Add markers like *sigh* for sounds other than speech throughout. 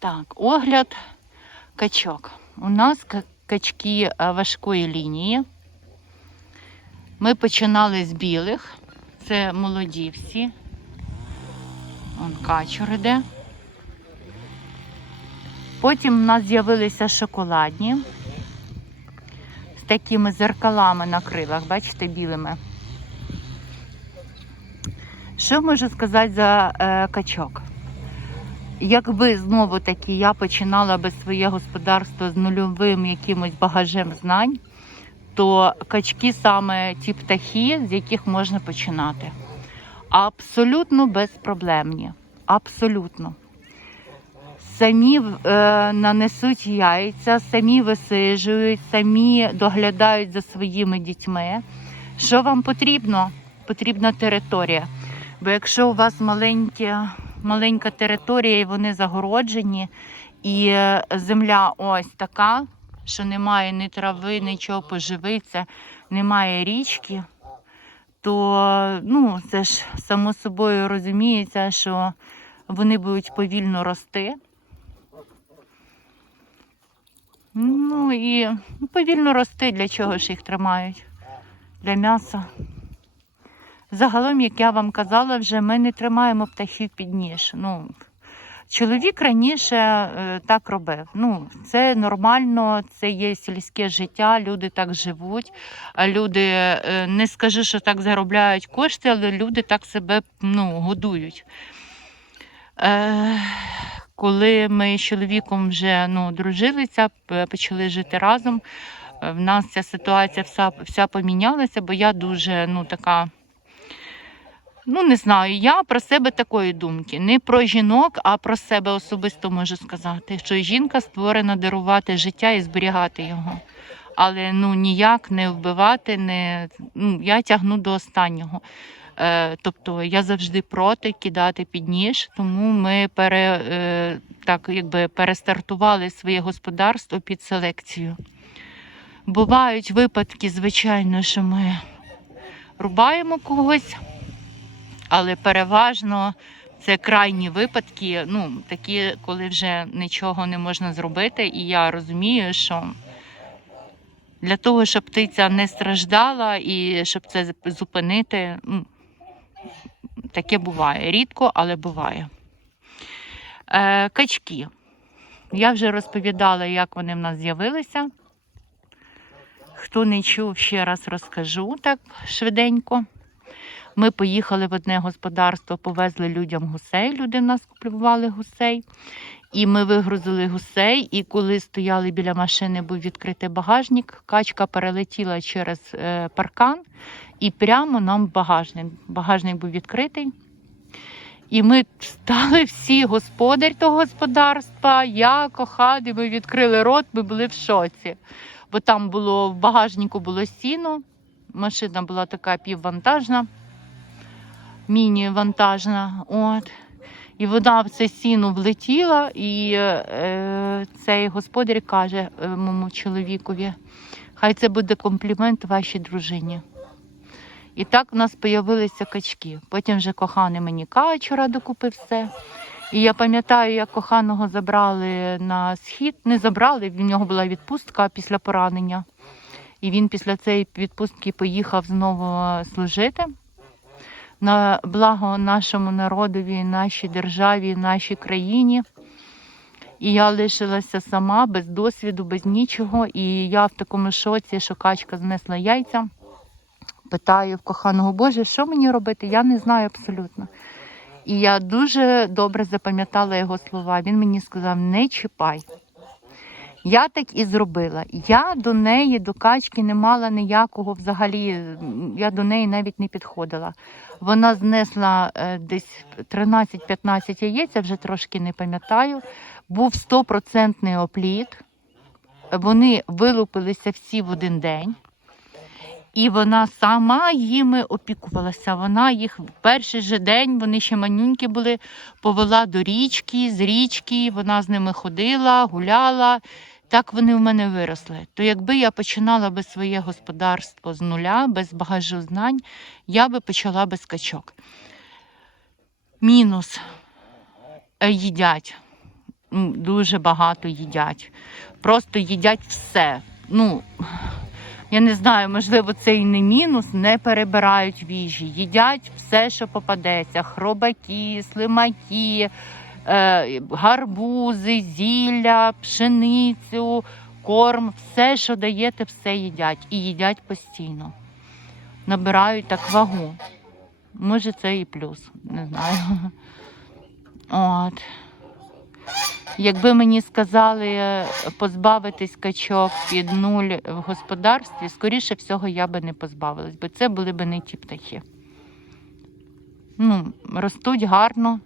Так, огляд качок. У нас качки е, важкої лінії. Ми починали з білих. Це молоді всі. Вон качур іде. Потім в нас з'явилися шоколадні з такими зеркалами на крилах, бачите, білими. Що можу сказати за е, качок? Якби знову таки я починала би своє господарство з нульовим якимось багажем знань, то качки саме ті птахи, з яких можна починати. Абсолютно безпроблемні. Абсолютно. Самі е, нанесуть яйця, самі висижують, самі доглядають за своїми дітьми. Що вам потрібно? Потрібна територія. Бо якщо у вас маленькі, маленька територія і вони загороджені, і е, земля ось така, що немає ні трави, нічого поживиться, немає річки, то ну, це ж само собою розуміється, що вони будуть повільно рости. Ну і повільно рости, для чого ж їх тримають? Для м'яса. Загалом, як я вам казала, вже ми не тримаємо птахів під ніж. Ну, чоловік раніше е, так робив. Ну, це нормально, це є сільське життя, люди так живуть. Люди е, не скажу, що так заробляють кошти, але люди так себе ну, годують. Е, коли ми з чоловіком вже ну, дружилися, почали жити разом, е, в нас ця ситуація вся, вся помінялася, бо я дуже ну, така. Ну, не знаю, я про себе такої думки. Не про жінок, а про себе особисто можу сказати, що жінка створена дарувати життя і зберігати його. Але ну ніяк не вбивати, не ну, я тягну до останнього. Е, тобто я завжди проти кидати під ніж, тому ми пере, е, так, якби перестартували своє господарство під селекцію. Бувають випадки, звичайно, що ми рубаємо когось, але переважно це крайні випадки, ну, такі, коли вже нічого не можна зробити. І я розумію, що для того, щоб птиця не страждала і щоб це зупинити, ну, таке буває. Рідко, але буває. Е, качки. Я вже розповідала, як вони в нас з'явилися. Хто не чув, ще раз розкажу так швиденько. Ми поїхали в одне господарство, повезли людям гусей. Люди в нас купували гусей. І ми вигрузили гусей. І коли стояли біля машини, був відкритий багажник, качка перелетіла через е, паркан і прямо нам в багажник. Багажник був відкритий. І ми стали всі господар того господарства, я, коханий, ми відкрили рот, ми були в шоці. Бо там було в багажнику було сіно, машина була така піввантажна, міні-вантажна. От. І вона в це сіно влетіла, і е, цей господар каже е, моєму чоловікові, хай це буде комплімент вашій дружині. І так в нас з'явилися качки. Потім вже коханий мені качура докупив все. І я пам'ятаю, як коханого забрали на схід. Не забрали, в нього була відпустка після поранення. І він після цієї відпустки поїхав знову служити на благо нашому народові, нашій державі, нашій країні. І я лишилася сама, без досвіду, без нічого. І я в такому шоці, що качка знесла яйця. Питаю в коханого Боже, що мені робити? Я не знаю абсолютно. І я дуже добре запам'ятала його слова. Він мені сказав: не чіпай. Я так і зробила. Я до неї, до качки, не мала ніякого взагалі, я до неї навіть не підходила. Вона знесла е, десь 13-15 яєць, я вже трошки не пам'ятаю. Був стопроцентний опліт. Вони вилупилися всі в один день. І вона сама їми опікувалася. Вона їх в перший же день, вони ще манюнькі були, повела до річки, з річки, вона з ними ходила, гуляла. Так вони в мене виросли. То якби я починала би своє господарство з нуля, без багажу знань, я би почала без качок. Мінус Е, їдять. дуже багато їдять. Просто їдять все. Ну, я не знаю, можливо, це і не мінус, не перебирають в їжі. Їдять все, що попадеться: хробаки, слимаки, гарбузи, зілля, пшеницю, корм, все, що даєте, все їдять. І їдять постійно. Набирають так вагу. Може, це і плюс, не знаю. От. Якби мені сказали е, позбавитись качок під нуль в господарстві, скоріше всього, я би не позбавилась, бо це були б не ті птахи. Ну, ростуть гарно,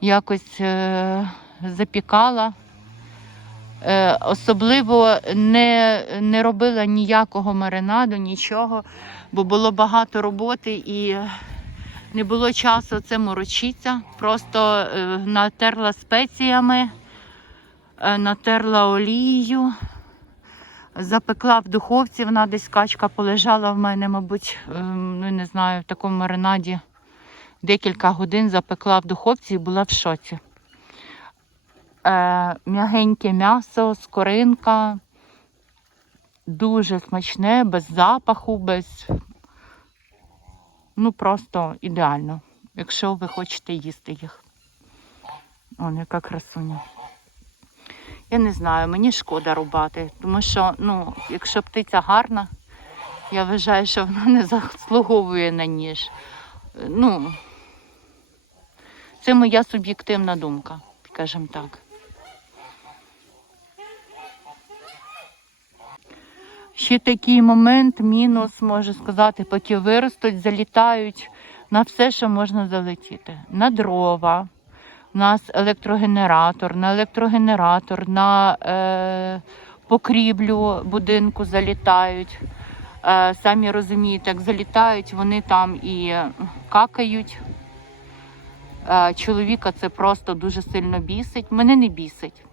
якось е, запікала. Е, особливо не, не робила ніякого маринаду, нічого, бо було багато роботи і не було часу це морочитися. Просто е, натерла спеціями, натерла олією, запекла в духовці, вона десь качка полежала в мене, мабуть, е, ну не знаю, в такому маринаді декілька годин запекла в духовці і була в шоці. Е, м'ягеньке м'ясо, скоринка, дуже смачне, без запаху, без ну просто ідеально, якщо ви хочете їсти їх. О, яка красуня. Я не знаю, мені шкода рубати, тому що, ну, якщо птиця гарна, я вважаю, що вона не заслуговує на ніж. Ну, це моя суб'єктивна думка, скажімо так. Ще такий момент, мінус, можу сказати, поки виростуть, залітають на все, що можна залетіти. На дрова, у нас електрогенератор, на електрогенератор, на е, покрівлю будинку залітають. Е, самі розумієте, як залітають, вони там і какають. Е, чоловіка це просто дуже сильно бісить. Мене не бісить.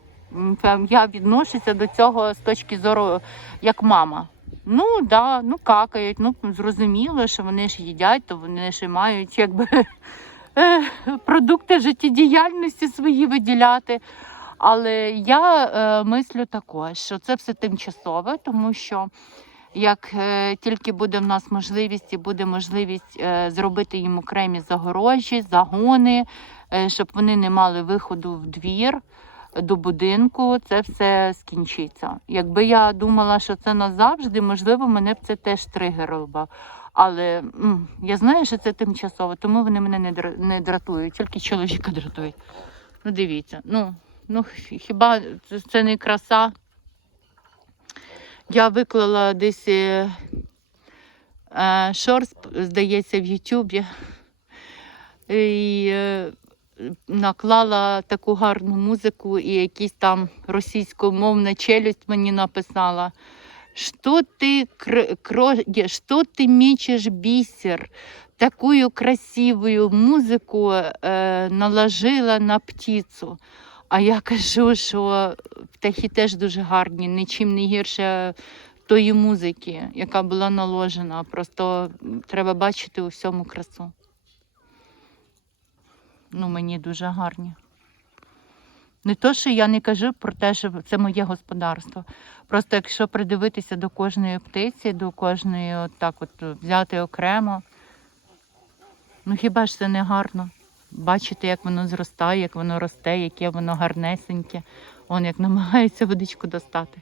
Я відношуся до цього з точки зору як мама. Ну да, ну какають, ну зрозуміло, що вони ж їдять, то вони ж і мають якби *laughs* е, продукти життєдіяльності свої виділяти. Але я е, мислю також, що це все тимчасове, тому що як е, тільки буде в нас можливість і буде можливість е, зробити їм окремі загорожі, загони, е, щоб вони не мали виходу в двір до будинку, це все скінчиться. Якби я думала, що це назавжди, можливо, мене б це теж тригерило. Але м, я знаю, що це тимчасово, тому вони мене не, дра- не дратують, тільки чоловіка дратують. Ну, дивіться, ну, ну хіба це не краса? Я виклала десь е, е, шорт, здається, в Ютубі. І е, наклала таку гарну музику, і якийсь там російськомовна челюсть мені написала. Что ты, кр- кро- что ты мечешь бисер? Такую красивую музику е, наложила на птицю. А я кажу, що птахи теж дуже гарні, нічим не гірше тої музики, яка була наложена. Просто треба бачити у всьому красу. Ну, мені дуже гарні. Не то, що я не кажу про те, що це моє господарство. Просто якщо придивитися до кожної птиці, до кожної, от так от взяти окремо, ну хіба ж це не гарно? Бачити, як воно зростає, як воно росте, яке воно гарнесеньке. Он як намагається водичку достати.